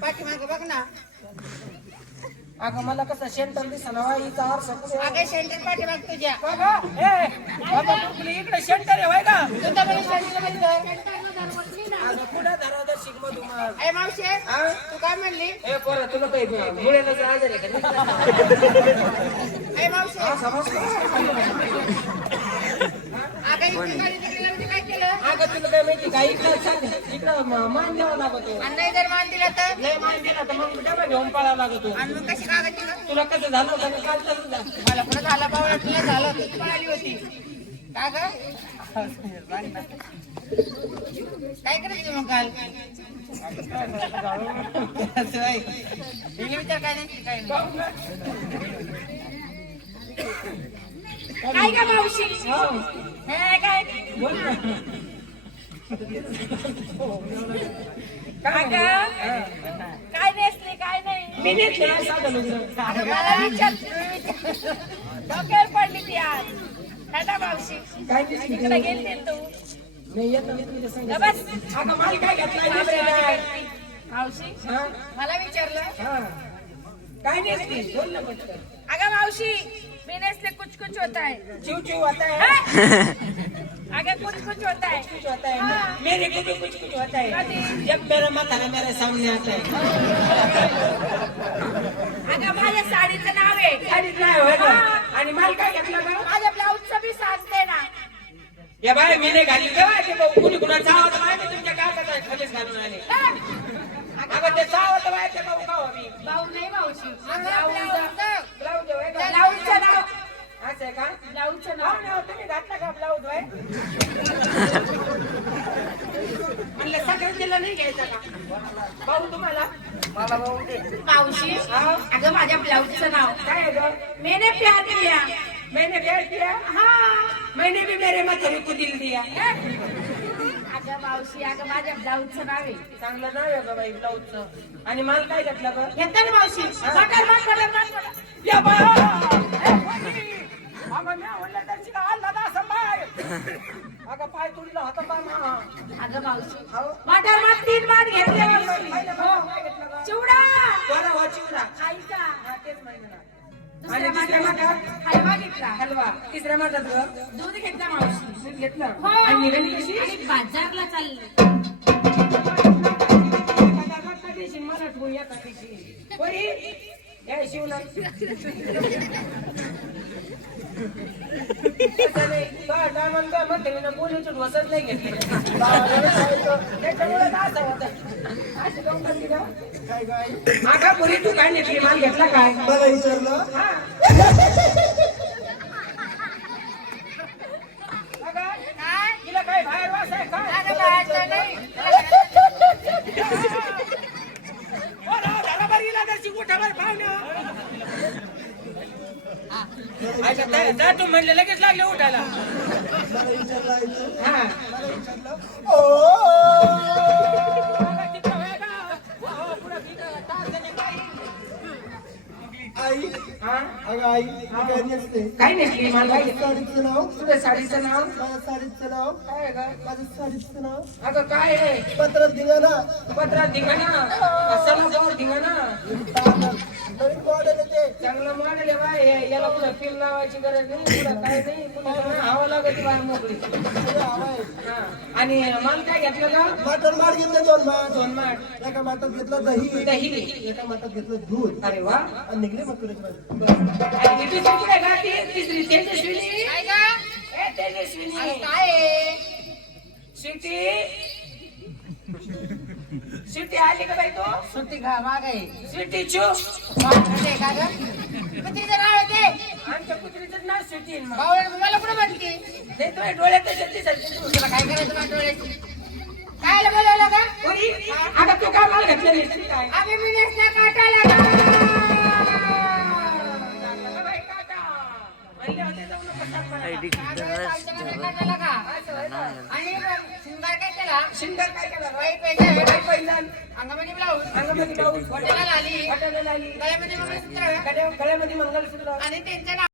पाठीमागे बघ ना अगं मला कसं शेंटर दिसना वा हिचा आहे? अगे शेंटर पाठीमाग तुझ्या. इकडे शेंटर आहे होय का? शेंटर कुठे धराधर शिक मधू मग अरे मावशी? तू काय म्हणली? ए पोरा तुला काही मुळेला आजार आहे का? अरे मावशी. हा, समजलं? अगं तुला काय माहिती का इकडं सांग इकडं म- मान द्यावा लागतो आणि नाही जर मान दिला तर? लय मान दिला तर मग डबा घेऊन पळावा लागतो दिलं? तुला कसं झालं होतं? का काल झालं? काय करायची मग काल? असं आहे. हिने विचार काय नाही काय नाही. काय का मावशी काय. काय काय नेसले काय नाही मी लग्न. मला विचार डोक्यावर पडली ती आज टाटा मावशी काय तिकडे तू? गेलते तू नाही येत बस अगं माल काय. करती. मावशी हा? मला विचारलं हा. काय नेसली बोल ना अगं मावशी मी नेसले कुछ कुछ होता है। चिव चिव होता है? अगं कुछ कुछ होता है। कुछ होता है। हाँ. मेरे को भी कुछ कुछ होता है? जब मेरा मथारा मेरे सामने आता है। अगं माझ्या साडीचं नाव आहे गाडीत नाही होय का? आणि माल काय घेतला का माझ्या ब्लाऊजचं बी सांगते ना या बाय मी नाही घाली तेव्हा ते भाऊ कुणी कुणाचा आवाज बाय मी तुमच्या काय काय खलीच घालून आले अगं ते आवाज बाय ते भाऊ का मी भाऊ नाही ब्लाऊजचं. ब्लाऊज होय का ब्लाऊजचं नाव आहे का? ब्लाऊजचं नाव. ना, तुम्ही घातला का ब्लाऊज होय? म्हणलं संक्रांतीला नाही घ्यायचा का? भाऊ तुम्हाला? मला भाऊ दे मावशी हा? अगं माझ्या ब्लाऊजचं नाव. काय आहे गं? मैंने प्यार किया मैंने प्यार किया हाँ. मैंने भी मेरे माथारी को दिल दिया. अगं मावशी अगं माझ्या ब्लाऊजचं नाव आहे. चांगलं नाव आहे गं बाई ब्लाऊजचं. आणि माल काय घातला गं? घेता ना मावशी? या! अगं पाय. तुडला होता. अगं मावशी हो. तीन घेतले? चिवडा बरं हो, चिवडा. खायचा हा, तेच म्हणलं ना. दुसऱ्या आणि तिसऱ्या माठात माठात? हलवा घेतला हलवा तिसऱ्या माठात गं? दूध घेतला मावशी दूध घेतलं हो. आणि निघाली कशी आणि बाजारला चालले मला ठेवून या. तो काय म्हणतो, म्हातारीनं पोरीचं ढोसच नाही घेतलं. त्याच्यामुळे तर असं होतं. अशी काहून करते का? अगं, पोरी, तू काय नेसली माल घेतला काय मला विचारलं हा. अगं, काय हिला काय बाहेर वास आहे काय अगं बाहेरचं नाही ओ, राव, झाला बरं हिला तर चिंगुटावर पाहुणं. अच्छा, त्या- त्या तू म्हणले लगेच लागले उठायला. आई हा? अगं आई काय नेसते? काय नेसली? मला काय घेतलं? साडीचं नाव? तुझ्या साडीचं नाव? माझ्या साडीचं नाव? काय आहे गं? माझ्या साडीचं नाव? अगं काय आहे? पत्रात धिंगाणा पत्रात धिंगाणा सलापावर धिंगाणा नवीन मॉडेल ते चांगलं बाय हे- याला कुठं फिल्म लावायची गरज नाही कुठं काय नाही कुठं हवा लागत बाय मोकळी. हा. आणि माल काय घेतलं का? मटण माठ घेतलं दोन माठ दोन माठ एका माठात घेतलं दही. दही. एका माठात घेतलं दूध. अरे वा. आणि निघले मग तुला आणि ती दुसरी कुठे का ती? तिसरी तेजस्विनी? काय गं? ए तेजस्विनी. काय आली का बाई तो? सुट्टी खा माग आहे स्वीटी चू का गं? कुत्रीचं नाव आहे ते आमच्या कुत्रीचं नाव आहे मग. मला कुठं म्हणते? नाही तो डोळ्यात जल्दी तुला काय करायचं माझ्या डोळ्याची? काय बोलवलं का? आता तू काय माल घातलं नाही? आम्ही मी नेसल्या काटाला का? केला शिंदर काय केलं? वाईट पाहिजे बाई पैंजण, अंगामध्ये ब्लाऊज अंगामध्ये ब्लाऊज, हॉटेलला आली. हॉटेलला आली, गळ्यामध्ये मंगळसूत्र गळ्या- गळ्यामध्ये मंगळसूत्र आणि त्यांच्या